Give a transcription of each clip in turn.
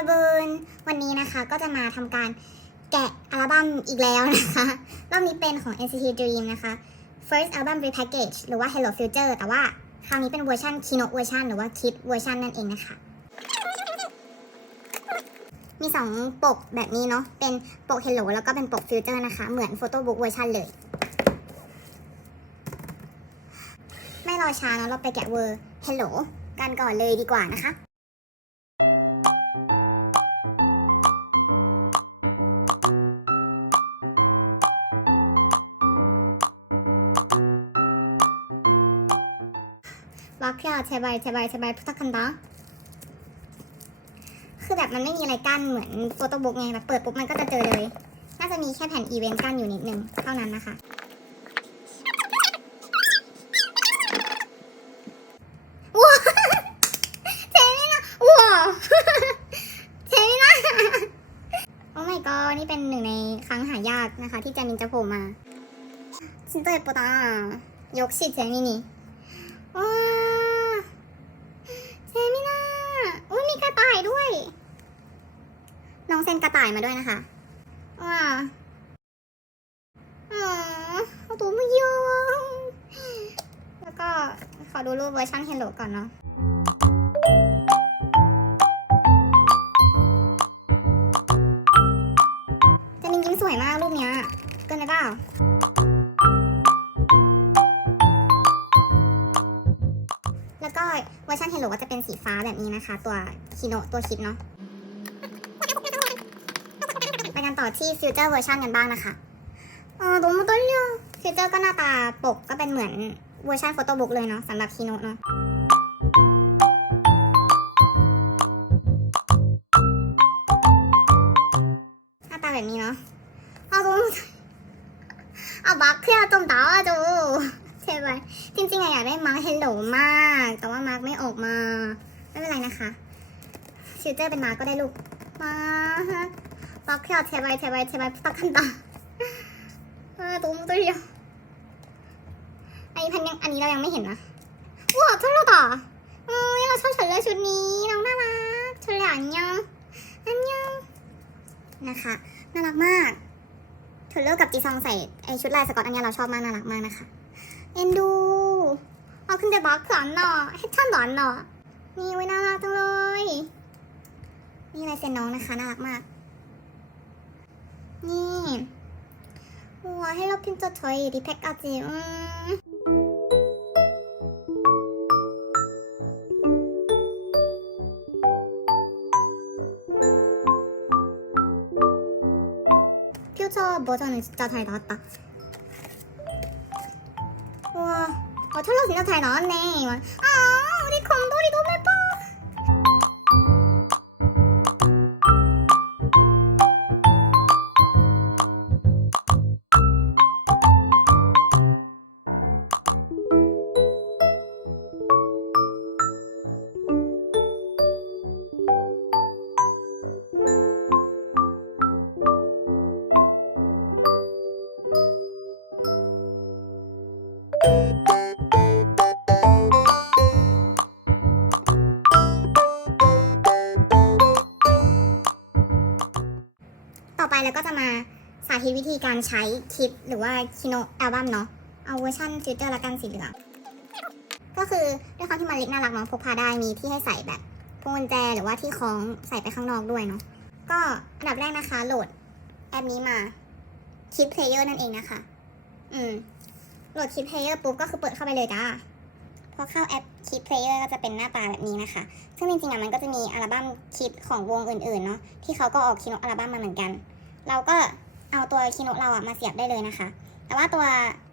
ราบูนวันนี้นะคะก็จะมาทำการแกะอัลบั้มอีกแล้วนะคะรอบนี้เป็นของ NCT Dream นะคะ First Album Repackage หรือว่า Hello Future แต่ว่าคราวนี้เป็นเวอร์ชัน Kino เวอร์ชันหรือว่า Kid เวอร์ชันนั่นเองนะคะ มี 2 ปกแบบนี้เนาะ เป็นปก Hello แล้วก็เป็นปก Future นะคะ เหมือนโฟโต้บุ๊กเวอร์ชันเลย ไม่รอช้าเนาะเราไปแกะเวอร์ Hello กันก่อนเลยดีกว่านะคะ รักแค่เทบายเทบายเทบายพุทธคันดาคือแบบมันไม่มีอะไรกั้นเหมือนโฟโต้บุ๊กไงแบบเปิดปุ๊บมันก็จะเจอเลย น่าจะมีแค่แผ่นอีเวนต์กั้นอยู่นิดนึงเท่านั้นนะคะว้าวเจมินาว้าวเจมินาโอ้ my god นี่เป็นหนึ่งในครั้งหายากนะคะ ที่เจมินจะโผล่มาชินโตเอปตายกชิเจมินี่ว้าเซมินาอุ้ยมีกระต่ายด้วย น้องเซ็นกระต่ายมาด้วยนะคะว้าอ๋อตัวมันเยอะแล้วก็ขอดูรูปเวอร์ชันเฮลโลก่อนเนาะจะมินยิ้มสวยมากรูปเนี้ย เกินไปเปล่าแล้วก็เวอร์ชันเฮลโลก็จะเป็นสีฟ้าแบบนี้นะคะ ตัวคิโนตัวคิดเนาะ กันต่อที่ฟิวเจอร์เวอร์ชันกันบ้างนะคะอ๋อตัวมันตัวเลียฟิวเจอร์ก็หน้าตาปกก็เป็นเหมือนเวอร์ชันโฟโต้บุ๊กเลยเนาะสำหรับคิโนเนาะหน้าตาแบบนี้เนาะเอ๋อตัวมันเอาบักเคลียร์จมตาอะจูใช่ไหมจริงๆอะอยากได้มาร์คเฮลโลมาก แต่ว่ามาร์คไม่ออกมา ไม่เป็นไรนะคะฟิวเจอร์เป็นมาร์คก็ได้ลูกมาฮะบักเค ลียร์เทบายเทบายเทบายตักขันตาเออตุ้มตัวเดียวอันนี้พันยังอันนี้เรายังไม่เห็นนะว้าวเท่าไหร่ต่ออ้ยเราชอบฉันเลยชุดนี้น้องน่ารักชุดหงอันยังนะคะน่ารักมากเธอเลือกกับจีซองใส่ไอชุดลายสกอตอันนี้เราชอบมากน่ารักมากนะคะเอ็นดูเอาขึ้นแต่บักสันเนาะให้ท่านหนอนเนาะนี่ไว้น่ารักจังเลย นี่ลายเซ็นน้องนะคะน่ารักมาก 님. 우와, 헬로핀터 저희 리패까지, 음. 퓨처 버전은 진짜 잘 나왔다. 우와, 어, 와, 철로 진짜 잘 나왔네. 아, 우리 건돌이 너무 예뻐. ต่อไปเราก็จะมาสาธิตวิธีการใช้คิดหรือว่าคิโนอัลบั้มเนาะ เอาเวอร์ชันฟิวเจอร์ละกันสีเหลือง ก็คือด้วยความที่มันเล็กน่ารักเนาะพกพาได้มีที่ให้ใส่แบบพวงกุญแจหรือว่าที่คล้องใส่ไปข้างนอกด้วยเนาะ ก็อันดับแรกนะคะ โหลดแอปนี้มาคิดเพลเยอร์นั่นเองนะคะ อืม โหลดคิดเพลเยอร์ปุ๊บก็คือเปิดเข้าไปเลยจ้าพอเข้าแอปคิดเพลเยอร์ก็จะเป็นหน้าตาแบบนี้นะคะ ซึ่งจริงๆอะมันก็จะมีอัลบั้มคิดของวงอื่นๆเนาะที่เขาก็ออกคีโนอัลบั้มมาเหมือนกัน เราก็เอาตัวคีโนเราอะมาเสียบได้เลยนะคะ แต่ว่าตัว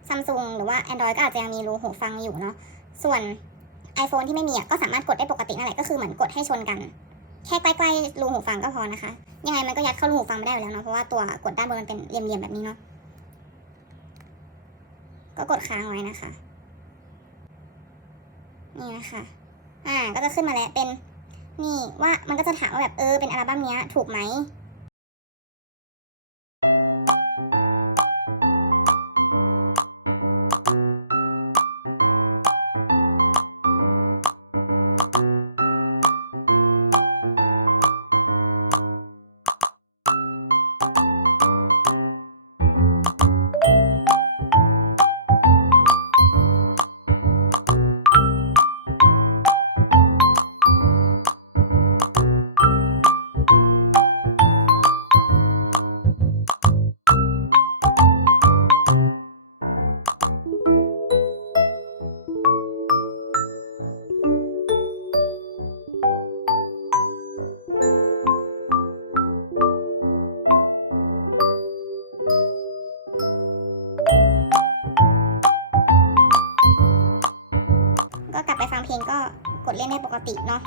ซัมซุงหรือว่า Android ก็อาจจะยังมีรูหูฟังอยู่เนาะ ส่วน iPhone ที่ไม่มีอะก็สามารถกดได้ปกตินั่นแหละก็คือเหมือนกดให้ชนกัน แค่ใกล้ๆรูหูฟังก็พอนะคะ ยังไงมันก็ยัดเข้ารูหูฟังไม่ได้อยู่แล้วเนาะเพราะว่าตัวกดด้านบนมันเป็นเหลี่ยมๆแบบนี้เนาะก็กดค้างไว้นะคะ นี่นะคะ อ่า ก็จะขึ้นมาแล้วเป็น นี่ว่ามันก็จะถามว่าแบบเออเป็นอัลบั้มเนี้ยถูกไหม ก็กดเล่นได้ปกติเนาะ